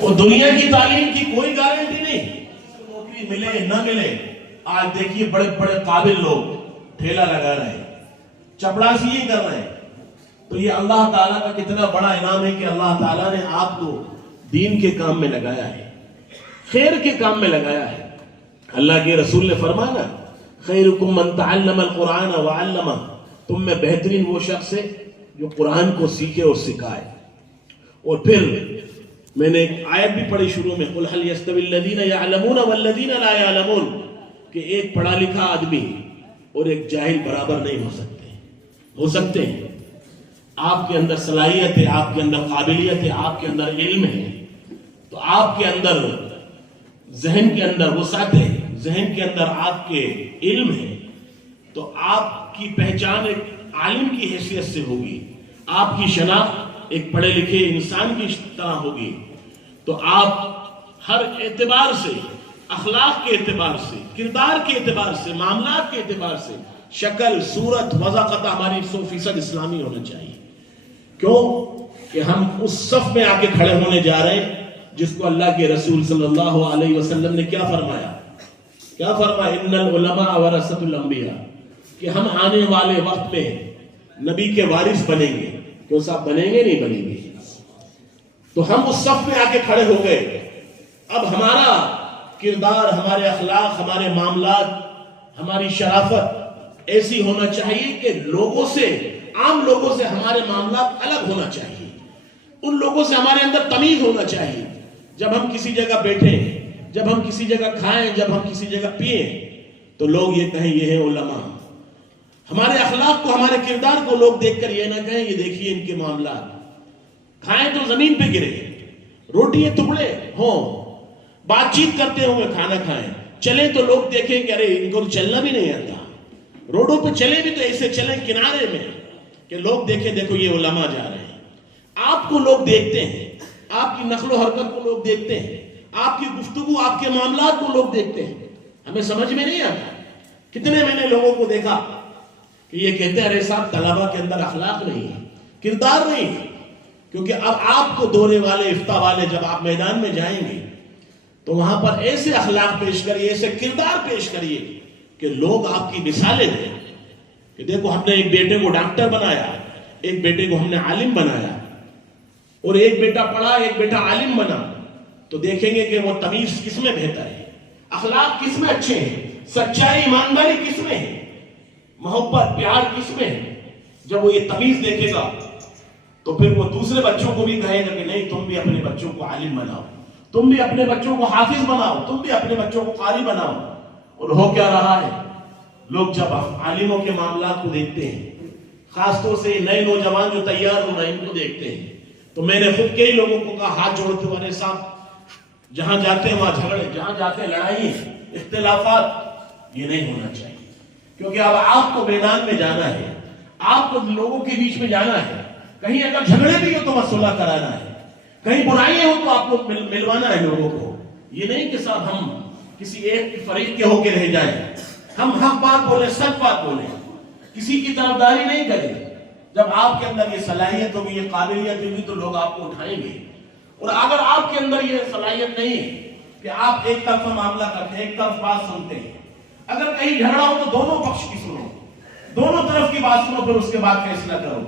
اور دنیا کی تعلیم کی کوئی گارنٹی نہیں، نوکری ملے نہ ملے۔ آج دیکھیے بڑے بڑے قابل لوگ ٹھیلا لگا رہے ہیں، چپڑاسی ہی کر رہے ہیں۔ تو یہ اللہ تعالیٰ کا کتنا بڑا انعام ہے کہ اللہ تعالیٰ نے آپ کو دین کے کام میں لگایا ہے، خیر کے کام میں لگایا ہے۔ اللہ کے رسول نے فرمایا خیرکم من تعلم القرآن وعلمہ، تم میں بہترین وہ شخص ہے جو قرآن کو سیکھے اور سکھائے۔ اور پھر میں نے ایک آیت بھی پڑھی شروع میں، قل هل يستوي الذين يعلمون والذين لا يعلمون، کہ ایک پڑھا لکھا آدمی اور ایک جاہل برابر نہیں ہو سکتے۔ ہو سکتے ہیں، آپ کے اندر صلاحیت ہے، آپ کے اندر قابلیت ہے، آپ کے اندر علم ہے، تو آپ کے اندر ذہن کے اندر وسعت ہے، ذہن کے اندر آپ کے علم ہے، تو آپ کی پہچان ایک عالم کی حیثیت سے ہوگی، آپ کی شناخت ایک پڑھے لکھے انسان کی طرح ہوگی۔ تو آپ ہر اعتبار سے، اخلاق کے اعتبار سے، کردار کے اعتبار سے، معاملات کے اعتبار سے شکل، صورت، وضاحت ہماری 100% اسلامی ہونا چاہیے۔ کیوں کہ ہم اس صف میں آ کے کھڑے ہونے جا رہے ہیں جس کو اللہ کے رسول صلی اللہ علیہ وسلم نے کیا فرمایا؟ کیا فرمایا؟ ان العلماء ورثۃ الانبیاء، کہ ہم آنے والے وقت میں نبی کے وارث بنیں گے۔ کیوں صاحب بنیں گے؟ نہیں بنیں گے۔ تو ہم اس صف میں آ کے کھڑے ہو گئے۔ اب ہمارا کردار، ہمارے اخلاق، ہمارے معاملات، ہماری شرافت ایسی ہونا چاہیے کہ لوگوں سے، عام لوگوں سے ہمارے معاملات الگ ہونا چاہیے، ان لوگوں سے ہمارے اندر تمیز ہونا چاہیے۔ جب ہم کسی جگہ بیٹھیں، جب ہم کسی جگہ کھائیں، جب ہم کسی جگہ پئیں، تو لوگ یہ کہیں یہ ہیں علماء۔ ہمارے اخلاق کو، ہمارے کردار کو لوگ دیکھ کر یہ نہ کہیں یہ دیکھیے ان کے معاملات۔ کھائیں تو زمین پہ گرے، روٹی ٹکڑے ہوں، بات چیت کرتے ہوئے کھانا کھائیں، چلیں تو لوگ دیکھیں کہ ارے ان کو چلنا بھی نہیں آتا۔ روڈوں پہ چلیں بھی تو ایسے چلیں کنارے میں کہ لوگ دیکھیں دیکھو یہ علماء جا رہے ہیں۔ آپ کو لوگ دیکھتے ہیں، آپ کی نقل و حرکت کو لوگ دیکھتے ہیں، آپ کی گفتگو، آپ کے معاملات کو لوگ دیکھتے ہیں۔ ہمیں سمجھ میں نہیں آتا۔ کتنے میں نے لوگوں کو دیکھا کہ یہ کہتے ہیں ارے صاحب طلبہ کے اندر اخلاق نہیں ہے، کردار نہیں ہے۔ کیونکہ اب آپ کو دورے والے، افتاء والے جب آپ میدان میں جائیں گے تو وہاں پر ایسے اخلاق پیش کریے، ایسے کردار پیش کریے کہ لوگ آپ کی مثالیں دیں کہ دیکھو ہم نے ایک بیٹے کو ڈاکٹر بنایا، ایک بیٹے کو ہم نے عالم بنایا، اور ایک بیٹا پڑھا، ایک بیٹا عالم بنا، تو دیکھیں گے کہ وہ تمیز کس میں بہتر ہے، اخلاق کس میں اچھے ہیں، سچائی، ایمانداری کس میں ہے، محبت، پیار کس میں ہے۔ جب وہ یہ تمیز دیکھے گا تو پھر وہ دوسرے بچوں کو بھی کہے گا کہ نہیں تم بھی اپنے بچوں کو عالم بناؤ، تم بھی اپنے بچوں کو حافظ بناؤ، تم بھی اپنے بچوں کو قاری بناؤ۔ اور ہو کیا رہا ہے؟ لوگ جب عالموں کے معاملات کو دیکھتے ہیں، خاص طور سے نئے نوجوان جو تیار ہو رہے ہیں ان کو دیکھتے ہیں، تو میں نے خود کئی لوگوں کو کہا ہاتھ جوڑتے ہوئے صاحب جہاں جاتے ہیں وہاں جھگڑے، جہاں جاتے ہیں لڑائی، اختلافات، یہ نہیں ہونا چاہیے۔ کیونکہ اب آپ کو میدان میں جانا ہے، آپ کو لوگوں کے بیچ میں جانا ہے، کہیں اگر جھگڑے بھی ہو تو صلح کرانا ہے، کہیں برائیاں ہو تو آپ کو ملوانا ہے لوگوں کو۔ یہ نہیں کہ صاحب ہم کسی ایک فریق کے ہو کے رہ جائیں، ہم حق بات بولیں، سچ بات بولیں، کسی کی طرفداری نہیں کریں۔ جب آپ کے اندر یہ صلاحیت ہوگی، یہ قابلیت ہوگی تو لوگ آپ کو اٹھائیں گے۔ اور اگر آپ کے اندر یہ صلاحیت نہیں ہے کہ آپ ایک طرف معاملہ کرتے ہیں، ایک طرف بات سنتے ہیں، اگر کہیں جھگڑا ہو تو دونوں پکش کی سنو، دونوں طرف کی بات سنو، پھر اس کے بعد فیصلہ کرو۔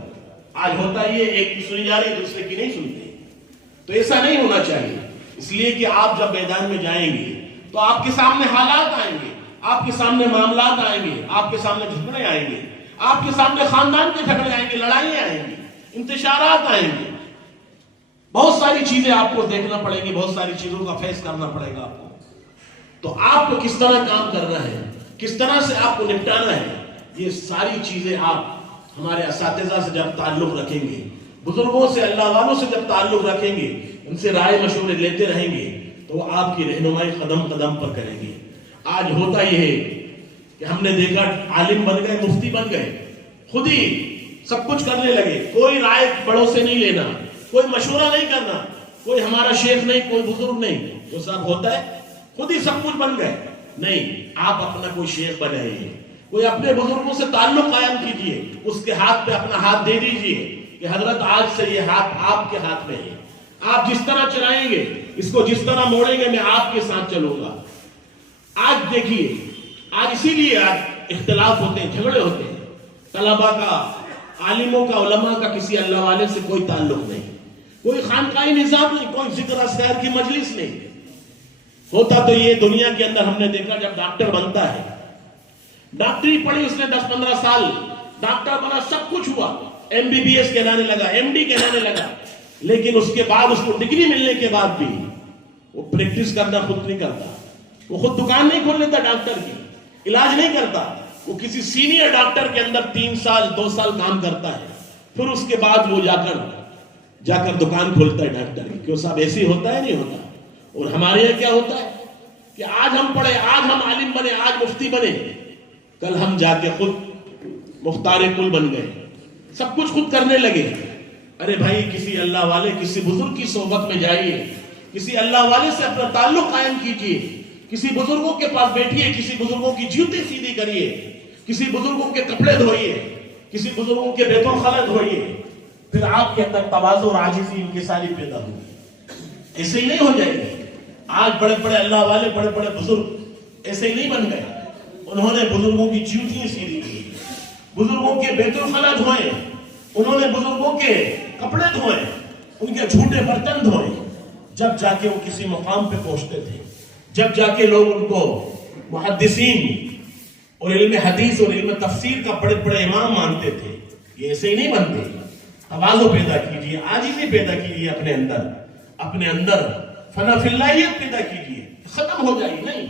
آج ہوتا یہ ایک کی سنی جا رہی دوسرے کی نہیں سنتے، تو ایسا نہیں ہونا چاہیے۔ اس لیے کہ آپ جب میدان میں جائیں گے تو آپ کے سامنے حالات آئیں گے، آپ کے سامنے معاملات آئیں گے، آپ کے سامنے جھگڑے آئیں گے، آپ کے سامنے خاندان کے جھگڑے آئیں گے، لڑائیاں آئیں گی، انتشارات آئیں گے، بہت ساری چیزیں آپ کو دیکھنا پڑیں گی، بہت ساری چیزوں کا فیس کرنا پڑے گا آپ کو۔ تو آپ کو کس طرح کام کرنا ہے، کس طرح سے آپ کو نپٹانا ہے، یہ ساری چیزیں آپ ہمارے اساتذہ سے جب تعلق رکھیں گے، بزرگوں سے، اللہ والوں سے جب تعلق رکھیں گے، ان سے رائے مشورے لیتے رہیں گے، تو وہ آپ کی رہنمائی قدم قدم پر کریں گے۔ آج ہوتا یہ ہے کہ ہم نے دیکھا عالم بن گئے، مفتی بن گئے، خود ہی سب کچھ کرنے لگے، کوئی رائے بڑوں سے نہیں لینا، کوئی مشورہ نہیں کرنا، کوئی ہمارا شیخ نہیں، کوئی بزرگ نہیں، جو سب ہوتا ہے خود ہی سب کچھ بن گئے۔ نہیں، آپ اپنا کوئی شیخ بنائیے، کوئی اپنے بزرگوں سے تعلق قائم کیجئے، اس کے ہاتھ پہ اپنا ہاتھ دے دیجئے کہ حضرت آج سے یہ ہاتھ آپ کے ہاتھ میں ہے، آپ جس طرح چلائیں گے، اس کو جس طرح موڑیں گے، میں آپ کے ساتھ چلوں گا۔ آج دیکھیے، آج اسی لیے آج اختلاف ہوتے ہیں، جھگڑے ہوتے ہیں، طلباء کا، عالموں کا، علماء کا کسی اللہ والے سے کوئی تعلق نہیں، کوئی خانقاہی نظام نہیں، کوئی ذکر اذکار کی مجلس نہیں۔ ہوتا تو یہ دنیا کے اندر ہم نے دیکھا، جب ڈاکٹر بنتا ہے، ڈاکٹری پڑھی اس نے 10-15 سال، ڈاکٹر بنا، سب کچھ ہوا، MBBS کہلانے لگا، MD کہلانے لگا، لیکن اس کے بعد، اس کو ڈگری ملنے کے بعد بھی وہ پریکٹس کرنا خود نہیں کرتا، وہ خود دکان نہیں کھول لیتا ڈاکٹر کی، علاج نہیں کرتا، وہ کسی سینئر ڈاکٹر کے اندر 3 سال 2 سال کام کرتا ہے، پھر اس کے بعد وہ جا کر دکان کھولتا ہے ڈاکٹر کی۔ کیوں صاحب، ایسے ہوتا ہے نہیں ہوتا؟ اور ہمارے یہاں کیا ہوتا ہے کہ آج ہم پڑھے، آج ہم عالم بنے، آج مفتی بنے، کل ہم جا کے خود مختار کل بن گئے، سب کچھ خود کرنے لگے۔ ارے بھائی، کسی اللہ والے، کسی بزرگ کی صحبت میں جائیے، کسی اللہ والے سے اپنا تعلق قائم کیجیے، کسی بزرگوں کے پاس بیٹھیے، کسی بزرگوں کی جوتی سیدھی کریے، کسی بزرگوں کے کپڑے دھوئیے، کسی بزرگوں کے بیت الخلا دھوئیے، پھر آپ کے اندر تواضع اور عاجزی انکساری پیدا ہوگی۔ ایسے ہی نہیں ہو جائے گی۔ آج بڑے بڑے اللہ والے، بڑے بڑے بزرگ ایسے ہی نہیں بن گئے، انہوں نے بزرگوں کی جوتیاں سیدھی کی، بزرگوں کے بیت الخلا دھوئے، انہوں نے بزرگوں کے کپڑے دھوئے، ان کے جھوٹے برتن دھوئے، جب جا کے وہ کسی مقام پہ پہنچتے تھے، جب جا کے لوگ ان کو محدثین اور علم حدیث اور علم تفسیر کا بڑے بڑے امام مانتے تھے۔ یہ ایسے ہی نہیں بنتے۔ تواضع پیدا کیجیے، عاجزی پیدا کیجیے، اپنے اندر فنا فی اللہیت پیدا کیجیے، ختم ہو جائے۔ نہیں،